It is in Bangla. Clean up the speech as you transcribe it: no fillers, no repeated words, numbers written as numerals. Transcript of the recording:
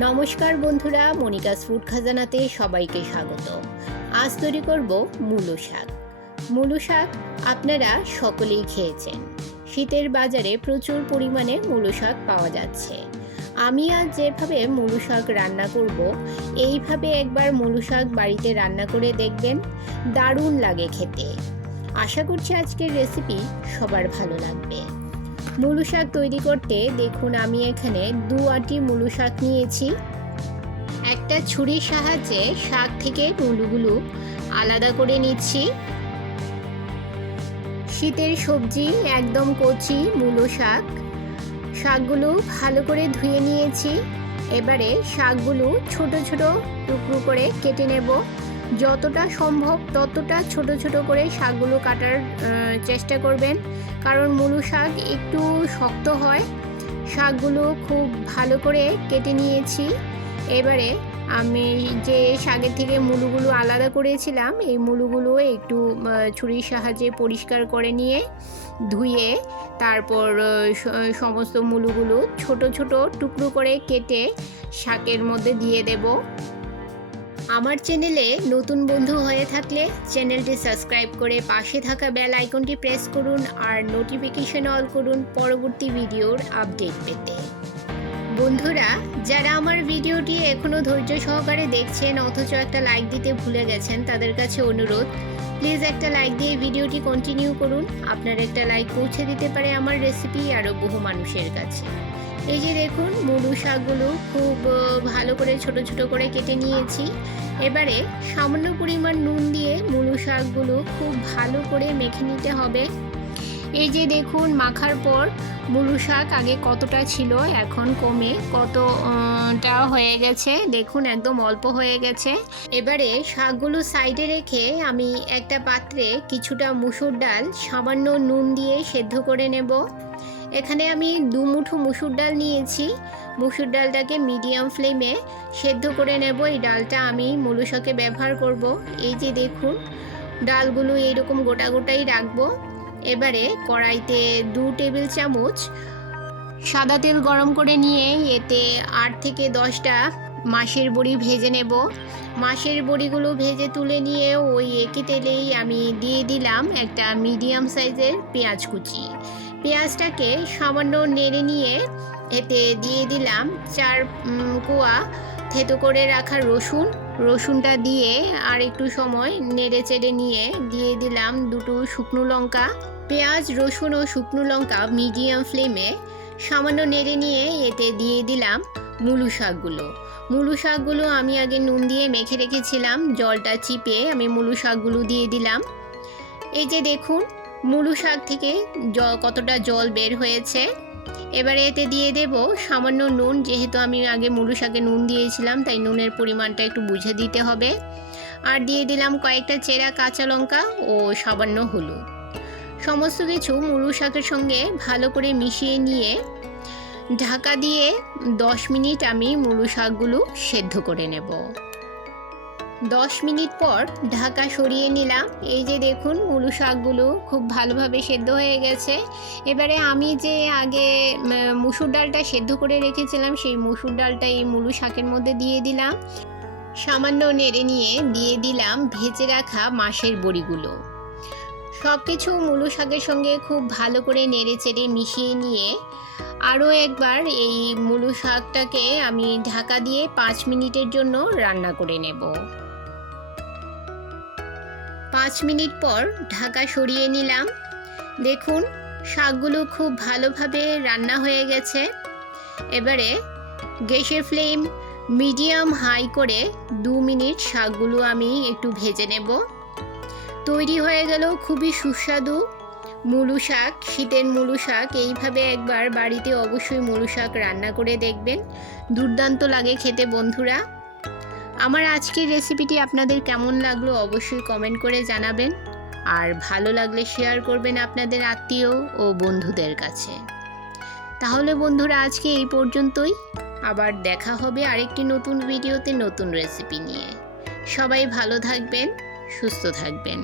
নমস্কার বন্ধুরা, মনিকাস ফুড খাজানাতে সবাইকে স্বাগত। আজ তৈরি করব মূলো শাক। মূলো শাক আপনারা সকলেই খেয়েছেন। শীতের বাজারে প্রচুর পরিমাণে মূলো শাক পাওয়া যাচ্ছে। আমি আজ যেভাবে মূলো শাক রান্না করব, এইভাবে একবার মূলো শাক বাড়িতে রান্না করে দেখবেন, দারুণ লাগে খেতে। আশা করছি আজকের রেসিপি সবার ভালো লাগবে। মূলো শাক তৈরি করতে দেখুন আমি এখানে 2 আঁটি মূলো শাক নিয়েছি। একটা ছুরির সাহায্যে শাক থেকে মূলোগুলো আলাদা করে নিচ্ছি। শীতের সবজি একদম কচি মূলো শাক। শাকগুলো ভালো করে ধুয়ে নিয়েছি। এবারে শাকগুলো ছোট ছোট টুকরো করে কেটে নেব। যতটা সম্ভব ততটা ছোট ছোট করে শাকগুলো কাটার চেষ্টা করবেন, কারণ মূলো শাক একটু শক্ত হয়। শাকগুলো খুব ভালো করে কেটে নিয়েছি। এবারে আমি যে শাকের থেকে মূলোগুলো আলাদা করেছিলাম, এই মূলোগুলো একটু ছুরির সাহায্যে পরিষ্কার করে নিয়ে ধুয়ে তারপর সমস্ত মূলোগুলো ছোট ছোট টুকরো করে কেটে শাকের মধ্যে দিয়ে দেব। আমার চ্যানেলে নতুন বন্ধু হয়ে থাকলে চ্যানেলটি সাবস্ক্রাইব করে পাশে থাকা বেল আইকনটি প্রেস করুন আর নোটিফিকেশন অল করুন পরবর্তী ভিডিওর আপডেট পেতে। বন্ধুরা, যারা আমার ভিডিওটি এখনও ধৈর্য সহকারে দেখছেন অথচ একটা লাইক দিতে ভুলে গেছেন, তাদের কাছে অনুরোধ, প্লিজ একটা লাইক দিয়ে ভিডিওটি কন্টিনিউ করুন। আপনার একটা লাইক পৌঁছে দিতে পারে আমার রেসিপি আরও বহু মানুষের কাছে। এই যে দেখুন, মূলো শাকগুলো খুব ভালো করে ছোট ছোট করে কেটে নিয়েছি। এবারে সামান্য পরিমাণ নুন দিয়ে মূলো শাকগুলো খুব ভালো করে মেখে নিতে হবে। এই যে দেখুন, মাখার পর মূলো শাক আগে কতটা ছিল, এখন কমে কতটা হয়ে গেছে। দেখুন একদম অল্প হয়ে গেছে। এবারে শাকগুলো সাইডে রেখে আমি একটা পাত্রে কিছুটা মুসুর ডাল সামান্য নুন দিয়ে সেদ্ধ করে নেব। এখানে আমি 2 মুঠো মুসুর ডাল নিয়েছি। মুসুর ডালটাকে মিডিয়াম ফ্লেমে সেদ্ধ করে নেব। এই ডালটা আমি মূলো শাকে ব্যবহার করব। এই যে দেখুন, ডালগুলো এইরকম গোটা গোটাই রাখবো। এবারে কড়াইতে 2 টেবিল চামচ সাদা তেল গরম করে নিয়ে এতে 8 থেকে 10টা মাছের বড়ি ভেজে নেব। মাছের বড়িগুলো ভেজে তুলে নিয়ে ওই একই তেলেই আমি দিয়ে দিলাম একটা মিডিয়াম সাইজের পেঁয়াজ কুচি। পেঁয়াজটাকে সামান্য নেড়ে নিয়ে এতে দিয়ে দিলাম 4 কোয়া থেতো করে রাখা রসুনটা দিয়ে আর একটু সময় নেড়ে চেড়ে নিয়ে দিয়ে দিলাম 2টো শুকনো লঙ্কা। পেঁয়াজ, রসুন ও শুকনো লঙ্কা মিডিয়াম ফ্লেমে সামান্য নেড়ে নিয়ে এতে দিয়ে দিলাম মূলো শাকগুলো আমি আগে নুন দিয়ে মেখে রেখেছিলাম। জলটা চিপে আমি মূলো শাকগুলো দিয়ে দিলাম। এই যে দেখুন, মূলো শাক থেকে কতটা জল বের হয়েছে। এবারে এতে দিয়ে দেব সামান্য নুন। যেহেতু আমি আগে মূলো শাকে নুন দিয়েছিলাম, তাই নুনের পরিমাণটা একটু বুঝে দিতে হবে। আর দিয়ে দিলাম কয়েকটা চেরা কাঁচা লঙ্কা ও সামান্য হলুদ। সমস্ত কিছু মূলো শাকের সঙ্গে ভালো করে মিশিয়ে নিয়ে ঢাকা দিয়ে 10 মিনিট আমি মূলো শাকগুলো সেদ্ধ করে নেব। 10 মিনিট পর ঢাকা সরিয়ে নিলাম। এই যে দেখুন, মূলো শাকগুলো খুব ভালোভাবে সেদ্ধ হয়ে গেছে। এবারে আমি যে আগে মুসুর ডালটা সেদ্ধ করে রেখেছিলাম, সেই মুসুর ডালটা এই মূলো শাকের মধ্যে দিয়ে দিলাম। সামান্য নেড়ে নিয়ে দিয়ে দিলাম ভেজে রাখা মাছের বড়িগুলো। সব কিছু মূলো শাকের সঙ্গে খুব ভালো করে নেড়ে চেড়ে মিশিয়ে নিয়ে আরও একবার এই মূলো শাকটাকে আমি ঢাকা দিয়ে 5 মিনিটের জন্য রান্না করে নেব। 5 মিনিট পর ঢাকা সরিয়ে নিলাম। দেখুন, শাকগুলো খুব ভালোভাবে রান্না হয়ে গেছে। এবারে গ্যাসের ফ্লেম মিডিয়াম হাই করে 2 মিনিট শাকগুলো আমি একটু ভেজে নেব। তৈরি হয়ে গেল খুবই সুস্বাদু মূলো শাক। শীতের মূলো শাক এইভাবে একবার বাড়িতে অবশ্যই মূলো শাক রান্না করে দেখবেন, দুর্দান্ত লাগে খেতে বন্ধুরা। আমার আজকের রেসিপিটি আপনাদের কেমন লাগলো অবশ্যই কমেন্ট করে জানাবেন, আর ভালো লাগলে শেয়ার করবেন আপনাদের আত্মীয় ও বন্ধুদের কাছে। তাহলে বন্ধুরা, আজকে এই পর্যন্তই। আবার দেখা হবে আরেকটি নতুন ভিডিওতে নতুন রেসিপি নিয়ে। সবাই ভালো থাকবেন, সুস্থ থাকবেন।